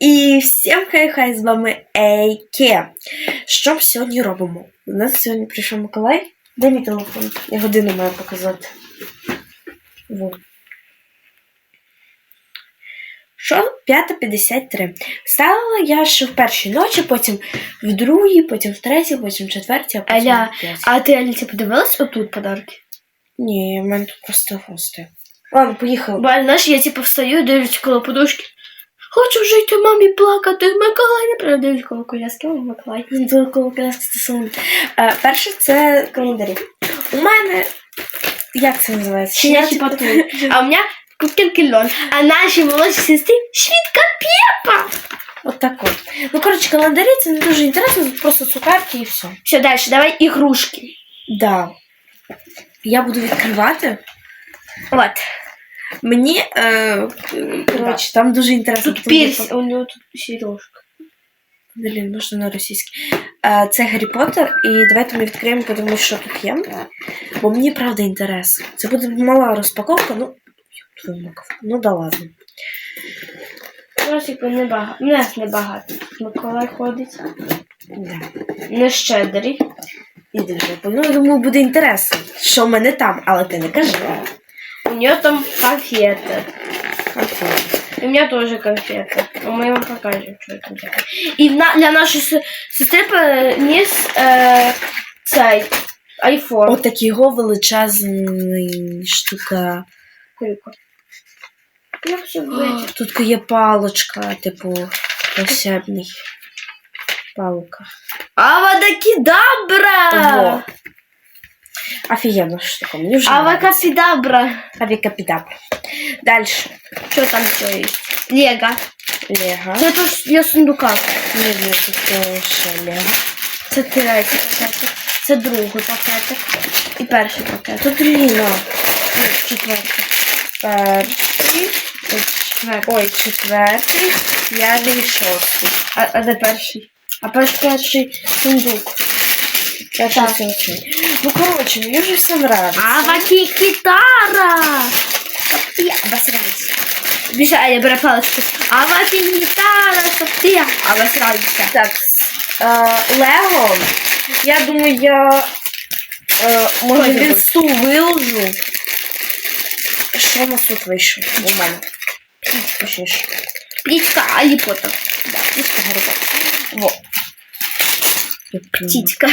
І всім хай-хай з вами Ейке. Що ми сьогодні робимо? У нас сьогодні прийшов Миколай. Дай мій телефон. Я годину маю показати. Во. Що 5.53. Ставила я ще в першій ночі, потім в другій, потім в третій, потім в четвертій, а потім Аля, в п'ятій. А ти Аліці подивилась отут подарки? Ні, в мене тут просто гости. Ладно, поїхали. Бо знаєш, я типу встаю, дивлюсь коло подушки. Хочу жити мамі плакати. Миколай не придивлюсь коло коляски, о, Миколай. Коло коляски стосунок. Е, Перше це календарі. У мене. Як це називається? Щенячий патруль. А у мене кукінки льон. А нашій молодшій сестрі швидка пепа. От так от. Ну, коротше, календарі це не дуже інтересно, просто цукерки і все. Все, далі, давай ігрушки. Да. Я буду відкривати. От. Мені, е, коротше, там дуже інтересно. Тут тому пірс, у нього тут сережка. Блін, можна на російській. Е, Це Гаррі Поттер, і давайте ми відкриємо, подивимось, що тут є. Бо мені правда інтерес. Це буде мала розпаковка, ну. Ну да ладно. Росіку небагато. У нас небагато. Миколай ходить. Да. Не щедрий. Іди вже. Ну, я думаю, буде інтересно, що в мене там, але ти не кажи. У нее там конфеты. Конфети. И у меня тоже конфеты. А мы вам покажем, что это такое. И на, для нашей с- сестры приніс е, цей айфон. От такого величезний штука. Кульку. Я все витягну. Тут є палочка, типу, волшебний. Палка. Авадакидабра! Во. Офігенно штука. Мені вже Авакапидабра. Авікапідабра. Далі. Что там еще есть? Лего. Лего. Ну тут для сундука. Не знаю, тут ще Лего. Це третій пакетик. Це другий пакетик. І перший пакетик. Тут Ліна. Четвертий. Перший. Четвертий. Ой, четвертий, п'ятий, шостий. А, а де перший? А перший сундук. Перший, шостий. Ну, коротше, мені вже все нравится. Авакикитара! Я обосрался. Бежа, я беру палочку. Авакикитара, чтоб ты обосрался. Так, е, Лего. Я думаю, я е, може Ой, він забув. су виложу. Що у нас тут вийшло у мене? Точніше. Птичка Али Поттер. Да, птичка Гаррі. Во. Птичка.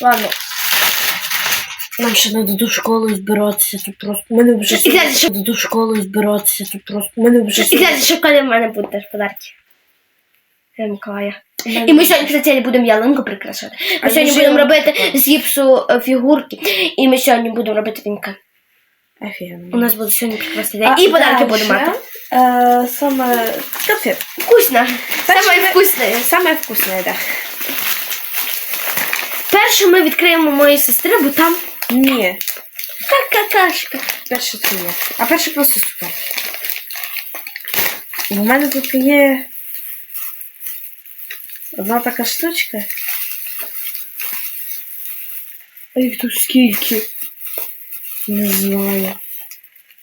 Ладно. Нам ще треба до школи збиратися, тут просто. Мене вже що- до школи збиратися, тут просто. Мене вже І глянь, що коли в мене буде теж подарки. Для Миколая. І ми сьогодні, кстати, будемо ялинку прикрашати. А Ми сьогодні вже будемо робити з гіпсу е, фігурки. І ми сьогодні будемо робити вінка. Офігенно. У нас буде сьогодні прекрасний день. І подарки будемо мати. Е, саме конфет. Вкусно. Перше Саме ми- вкусне. Саме вкусне, да. Перше ми відкриємо моєї сестри, бо там Ні. какашка. Перше це є. А перше просто супер. У мене тут є одна така штучка. А їх тут скільки? Не знаю.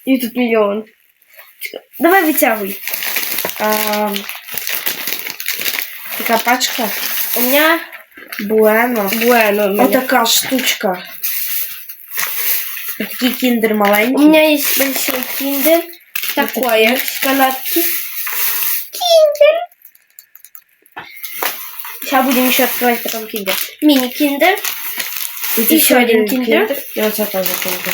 І тут мільйон. Чекай, Давай витягуй. А, така пачка. У меня Буено. bueno. У меня, Штучка. Такий кіндер у меня есть большой киндер. Такое. Канатки. Киндер. Сейчас будем еще открывать потом киндер. Мини-киндер. Еще один теж кіндер.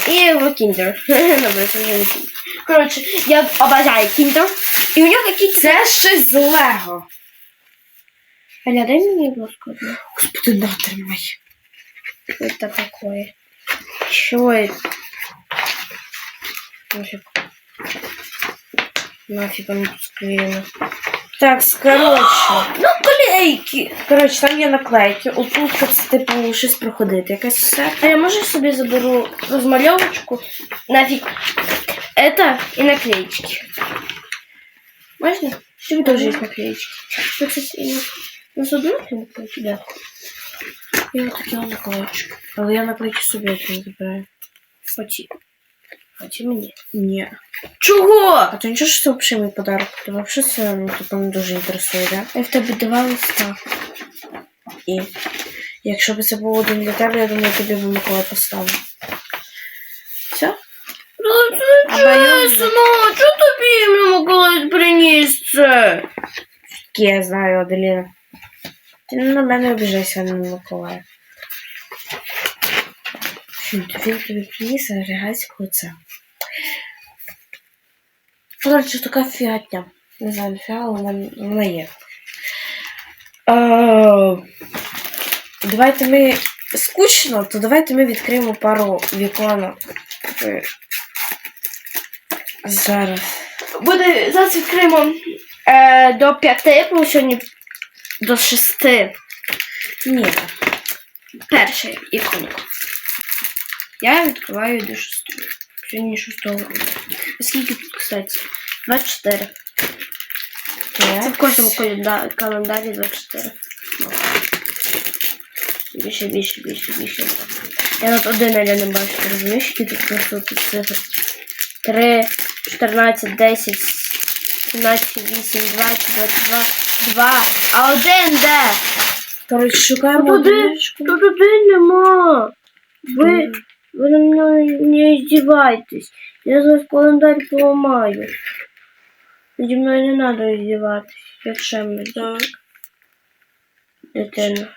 И его киндер. Добре, це вже не киндер. Короче, я обожаю киндер. И у него какие-то... Це щось з Лего. Аля, дай мне ложку одну. Господи, на, тримай. Что это такое? Что это? Нафиг. Нафиг оно тут склеено. Так, коротше. Ну, клейки! Коротше, там є наклейки. Отут, це, типу, щось проходити. Якась все. А я можно себе заберу размалевочку? Нафиг. Это и наклеечки. Можно? Тебе тоже есть наклеечки. Что, кстати, и на- на одну наклеечку? Да. Я такі наклеїчки. Але я наклейки собі не забираю. Спасибо. Хоче мені. Ні. Чого? А то нічого, що це взагалі мій подарок. То взагалі це ну, типу, не дуже інтересує, да? Я в тебе два листа. І якщо б це був один для тебе, я думаю, тобі би Микола поставив. Все? Ну це чесно, чого тобі Миколай приніс це? Я знаю, Аделіна. Ти не на мене обіжайся, а не на Миколая. Він тобі приніс регальського це. Коротше, така фігатня. Не знаю, не фіга, але вона, вона є. Е, давайте ми скучно, то давайте ми відкриємо пару віконок. Е, Зараз. Буде зараз відкриємо е, до п'яти, бо сьогодні до шести. Ні. Перша іконка. Я відкриваю до шостої. Сьогодні шостого. А Скільки тут, кстати? 24. Це в кожному календа- календарі 24. Більше, більше, більше, більше. Я тут один але не бачу, розумієш, які тут просто тут цифри. 3, 14, 10, 17, 8, 20, 22, 2. А один де? Коротше, шукаємо Тут один, тут один нема. Ви, ви на мене не издевайтесь. Я зараз календарь поламаю. Зі мною не треба издеватись. Я чемно. Так. Дитина.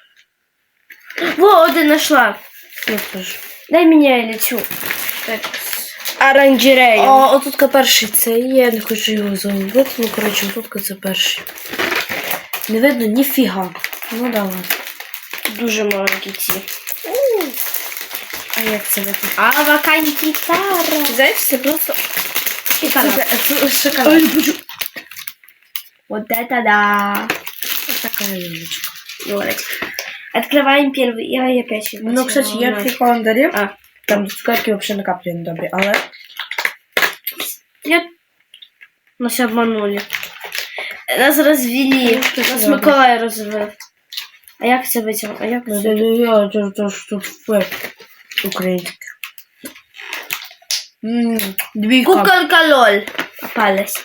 Во, один нашла. Теж. Дай мені я лечу. Так Оранжерею. А отутка перший це є, я не хочу його загубити. Ну, коротше, отутка це перший. Не видно ніфіга. Ну давай. Дуже маленькі ці. А як це видно? А вакантітара. Знаєш, це просто. Шоколад. Це, це шоколад. Вот это да. Ось така ялиночка. Юрочка. Открываем первый. Я опять его Ну, кстати, я в потеряла. тій календарі. А. Там цукерки взагалі на каплі не добрі, але Я... Нас обманули. Нас розвели. Ну, що Нас це Миколай розвив. А як це витягнув? А як ну, це? я то, то, що тут фе українське. Ммм, двійка. Куколка лоль. Попалась.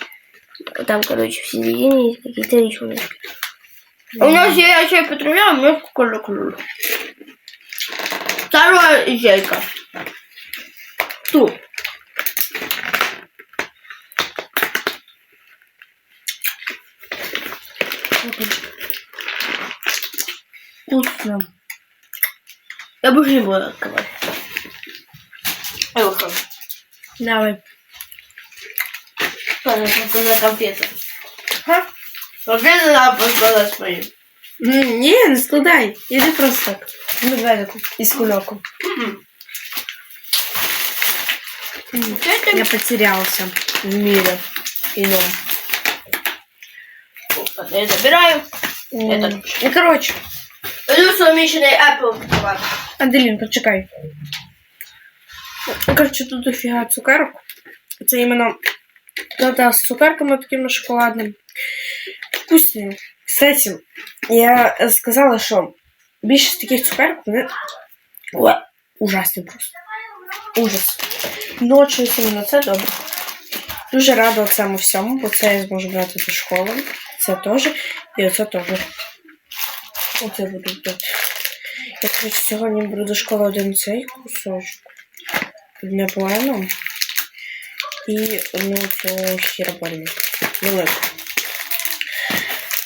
Там, короче, в середине есть какие-то рисунки. У нас есть чай патруля, у нас куколка лоль. Вторая ячейка. Тут. Вкусно. Я больше не буду открывать. Я выхожу. Давай. Понятно, за конфеты. Ха? Конфеты надо поскладать мои. М, Ні, не складай. Іди просто так. Ну, давай таку. Із кульоку. Я потерялся в мире ином. Я забираю. М, Ну, короче, Иду совмещенный Apple открывать. Аделін, почекай. Ну, короче, тут дофіга цукерок. Це іменно та з цукерками такими шоколадними. Вкусні. Кстати, я сказала, що більшість таких цукерок вони Ой, ужасні просто. Ужас. Ночі іменно це добре. Дуже рада цьому всьому, бо це я зможу брати до школи. Це теж. І оце теж. Оце буду брати. Я, короче, сьогодні беру до школи один цей кусочок. Одне планом. І одну цю хіробальну. Велику.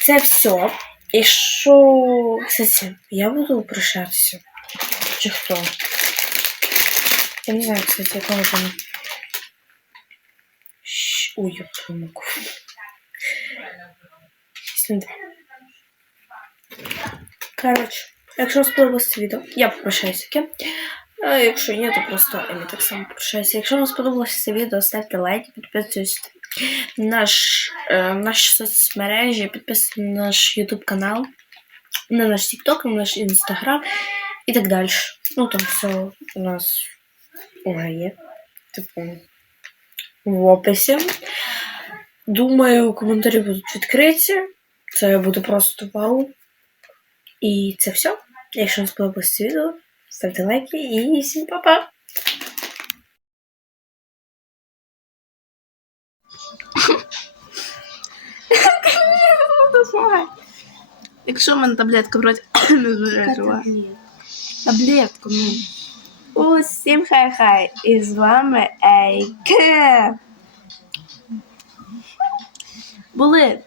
Це все. І що, кстати, я буду прощатися. Чи хто? Я не знаю, кстати, якого там. Ой, я помогу. Коротше, якщо сподобалось це відео, я попрощаюся, окей? А якщо ні, то просто я так само попрощаюся. Якщо вам сподобалося це відео, ставте лайки, підписуйтесь на наш, е, наші соцмережі, підписуйтесь на наш YouTube канал, на наш TikTok, на наш Instagram і так далі. Ну там все у нас є. Типу в описі. Думаю, коментарі будуть відкриті. Це буде просто вау. І це все. Якщо вам сподобалось це відео, ставте лайки і всім па-па! Якщо в мене таблетка вроді не збережила. Таблетку, ну. Усім хай-хай! І з вами Ейке. Були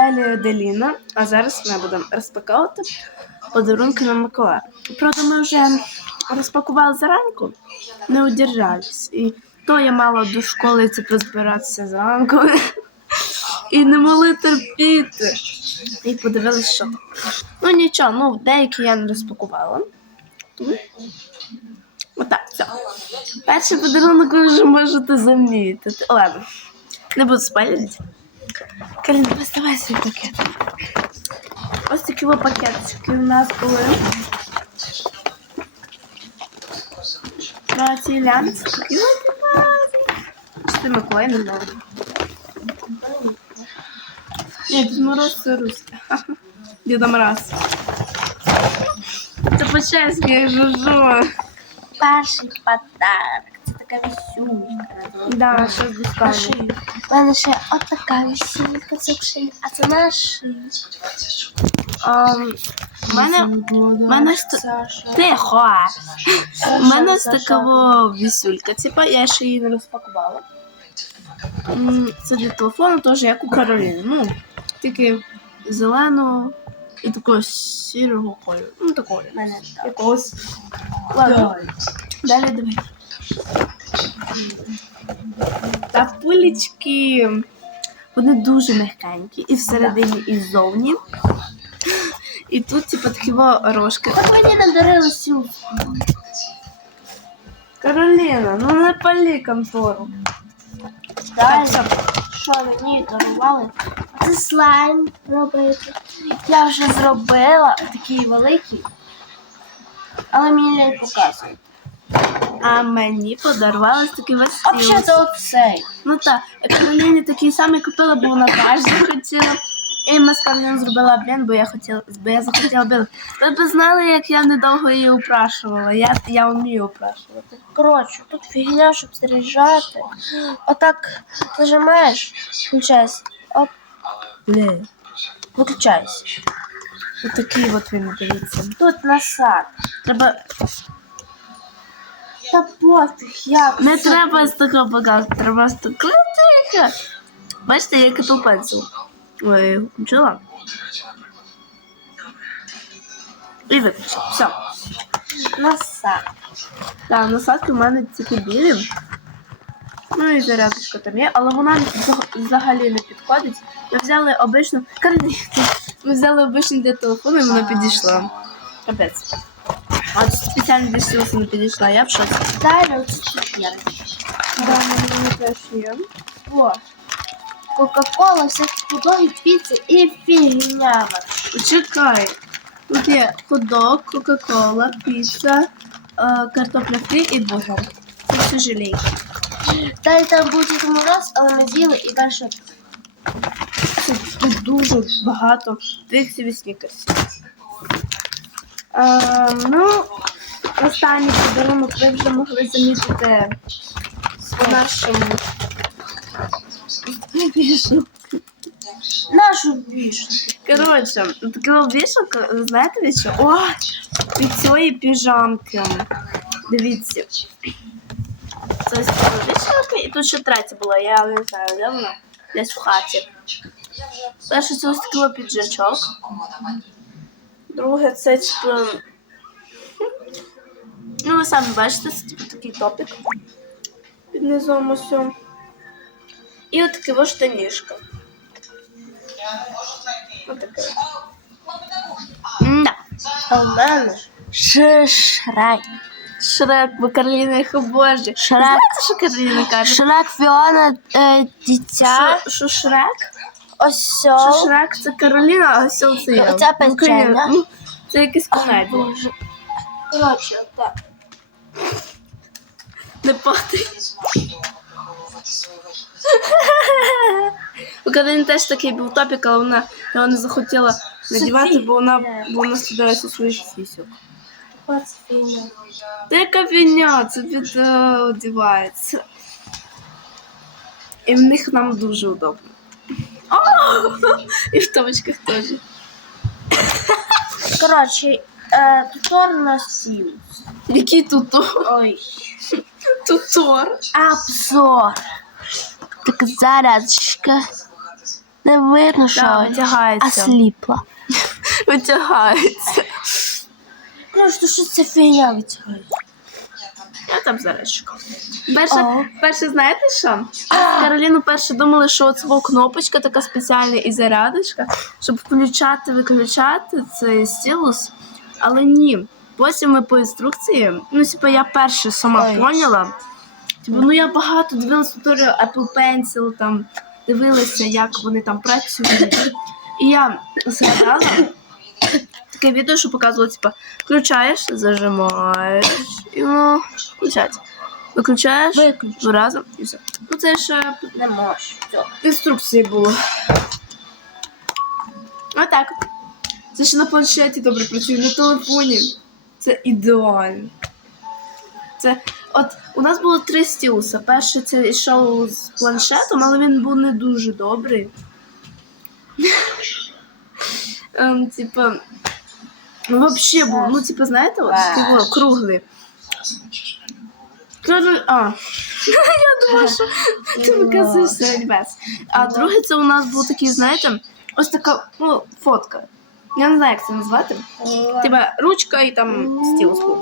Елі Деліна, а зараз ми будемо розпаковувати подарунки на Миколая. Правда, ми вже розпакували заранку, не удержались. І то я мала до школи це позбиратися зранку. І не могли терпіти. І подивилися, що. Ну нічого, ну деякі я не розпакувала. Тому Отак, все. Перший подарунок ви вже можете замітити. Ладно, не буду спалити. Карина, доставай свій пакет. Ось такі пакетики у нас були. На цій. Такі. Чи ти Миколай? Ні, Дід Мороз це Руська. Діда Мороз. Це по-чеськи, жужу. Перший подарок. Це така вісюлька. Да, що з дисками. У мене ще от така вісюлька, це а це наш. Um, у мене, у мене ст... Тихо! У мене ось така во вісюлька. Типа я ще її не розпакувала. М, Це для телефону теж як у Кароліни. Ну, тільки зеленого і такого сірого кольору. Ну, такого. Якогось. Ладно. Далі давай. Та пулечки. Вони дуже мягкенькі. І всередині, і ззовні. І тут, типу, такі рожки. Так мені надарили сю. Кароліна, ну не палі контору. Далі, що мені дарували? Це слайм робити. Я вже зробила такий великий, але мені не показують. А мені подарували такий А весь взагалі оцей. Ну так, Кароліні такий самий купила, бо вона теж захотіла. І ми з Кароліною зробила обмін, бо я хотіла, бо я захотіла білий. Ви б знали, як я недовго її упрашувала. Я, я вмію упрашувати. Коротше, тут фігня, щоб заряджати. Отак нажимаєш, включайся. Не. виключайся. Отакий от він, дивіться. Тут насад. Треба. Та пофіг, як. Не це? треба з такого показувати, треба з такого тихо. Бачите, я кату пенсил. Ой, включила. І виключила. Все. Насад. Так, насадки в мене тільки білі. Ну і зарядочка там є, але вона взаг- взагалі не підходить. Ми взяли обичну. Кароліна, Ми взяли обичну для телефону і вона підійшла. Капець. А спеціально для сілоси не підійшла, я в шоці. Далі оце цукерки. Да, мені теж є. О. Кока-кола, всякі худоги, піци і фігня. Чекай. Тут є ходок, кока-кола, піца, е, картопля фрі і бургер. Це все желейки. Далі там був Дід Мороз, але ми з'їли і далі. Тут, дуже багато твіксів і снікерсів. Е, ну, останній подарунок ви вже могли замітити у нашому вішалку. Нашу більше. Коротше, така вішалка, знаєте від що? О, від цієї піжамки. Дивіться. Це ось і тут ще третя була, я не знаю, де вона? Десь в хаті. Перше це ось такий піджачок. Друге це типу. Ну, ви самі бачите, це типу такий топік. Під низом ось. І от така штанішка. Отаке. Да. А в мене ж Шрек. Бо Карліна їх обожнює. Шрек. Знаєте, що Карліна каже? Шрек Фіона е, дитя. Що, що Шрек? Ось Що. Шрек це Кароліна, а осьол це я. Оця пенчена. Ну. Це якийсь комедія. Коротше, так. Не падай. У Кароліни теж такий був топік, але вона його не захотіла надівати, бо вона, бо вона стидалася своїх сісів. Та це під е, одягається. І в них нам дуже удобно. О! І в томочках теж. Коротше, е, тутор на стіл. Який тутор? Ой. Тутор. Обзор. Так зарядочка. Не видно, що Да, витягається. сліпла. Витягається. То що це фігня витягає? Я там зарядчика. Перше, О. перше, знаєте що? Кароліну перше думали, що це кнопочка така спеціальна і зарядочка, щоб включати, виключати цей стілус. Але ні. Потім ми по інструкції, ну, типу, я перше сама Ой. поняла. Типу, ну я багато дивилася туторіал Apple Pencil, там дивилася, як вони там працюють. І я згадала таке відео, що показувало, типу, включаєш, зажимаєш, і воно включається. Виключаєш Виключ. рази і все. Ну це ж е, Не можеш. Інструкції було. Отак. Це ще на планшеті добре працює, на телефоні. Це ідеально. Це от у нас було три стілуса. Перший це йшов з планшетом, але він був не дуже добрий. Ем, типа, ну, вообще був, ну, типа, знаєте, от, такий круглий. Круглий, а. Я думала, що ти виказуєш середньовець. А другий це у нас був такий, знаєте, ось така ну, фотка. Я не знаю, як це назвати. Типа ручка і там був.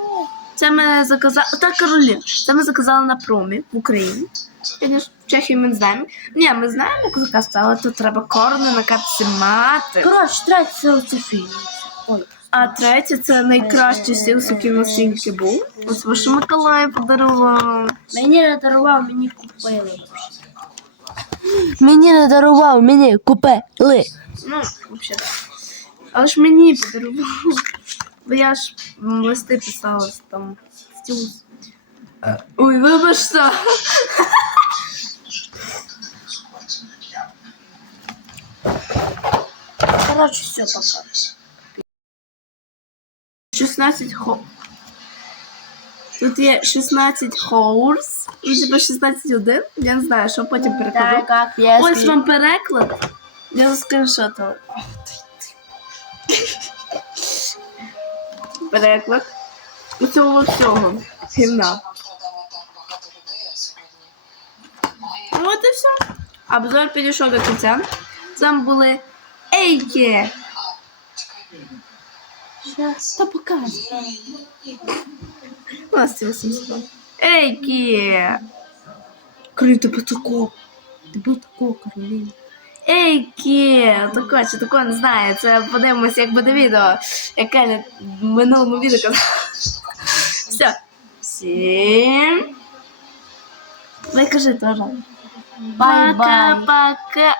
Це ми заказали. Так, Каролін, це ми заказали на промі в Україні. Звісно, в Чехії ми не знаємо. Ні, ми знаємо, як заказати, але тут треба корни на картці мати. Коротше, третє це оце фігня. Ой. А третє це найкращий стілус, який в нас тільки був. Ось що Миколай подарував. Мені не дарував, мені купили. Мені не дарував, мені купили. Ну, взагалі так. Але ж мені подарував. Бо я ж листи писала там стілус. Ой, вибачте. Коротше, все, пока. 16 хо. Тут є 16 хоурс. Ну, типа 16 один. Я не знаю, що потім перекладу. Так, як Ось вам переклад. Я заскріншотила. Переклад. Усього всього. Гімна. Ну, От і все. Обзор підійшов до кінця. Там були ейки. Та показуй. У нас ці 800. Ейки. Круто, тебе тако. Тебе тако, Кароліна. Ейки! Тако, чи тако не знаю. Це подивимося, як буде відео. Яке не в минулому відео. Все. Всім. Ви кажи теж. Бай-бай. Пока-пока.